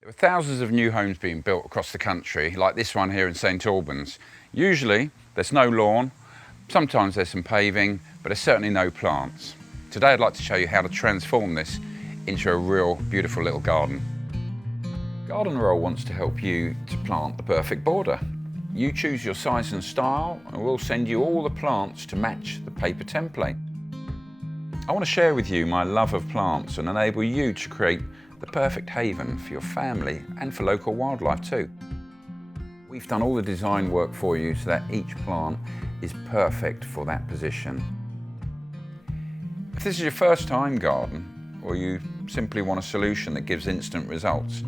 There are thousands of new homes being built across the country, like this one here in St Albans. Usually there's no lawn, sometimes there's some paving, but there's certainly no plants. Today I'd like to show you how to transform this into a real beautiful little garden. Garden Roll wants to help you to plant the perfect border. You choose your size and style and we'll send you all the plants to match the paper template. I want to share with you my love of plants and enable you to create the perfect haven for your family and for local wildlife too. We've done all the design work for you so that each plant is perfect for that position. If this is your first time garden, or you simply want a solution that gives instant results,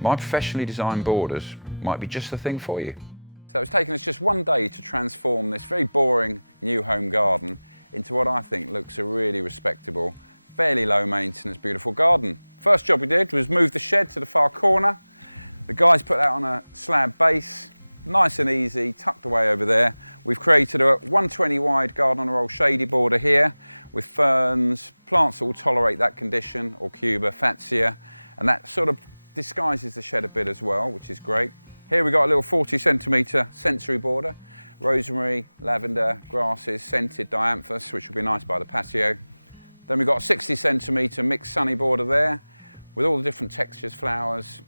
my professionally designed borders might be just the thing for you. So it's taken us just one day to transform this very boring new home garden into what I think looks a really respectable, fairly low maintenance, beautiful garden. First job we did was move the shed to the far corner. The guys put that on a slab base, nice and easy, tucked away over there. We've created a 120 wide Garden Roll shady border here with ferns, plants that will tolerate that condition, or Cuba, Fatsia, and that sort of disguises the shed a bit as well, which is great. Here we've got a little 40 centimetre sensory border, rosemary, lavender, grasses, scented dianthus, which will be nice by the patio. Then we've got a 60 centimetre mixed sunny border there, with all the different textures, flowers,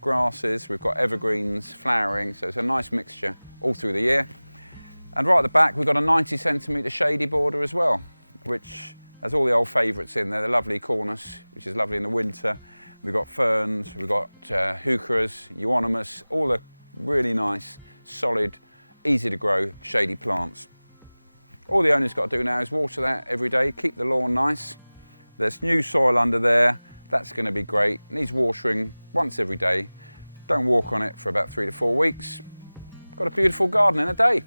grasses. We've got evergreens, flowering, so it's a nice mixture all through the year. And right at the back, we've got a 90 centimetre shady border as well, which has all the old favourites in there. The lovely cornus, which is lovely in the winter. We've got ferns, we've got heucheras, euonymus, all the really nice, solid, easy to grow shady plants. All the owner's got to do now is water that every day, keep the lawn nice. There's new soil under there. That's going to be great. Needs watering once every day. Don't walk on it for about 3 to 4 weeks. Got a beautiful garden in a day.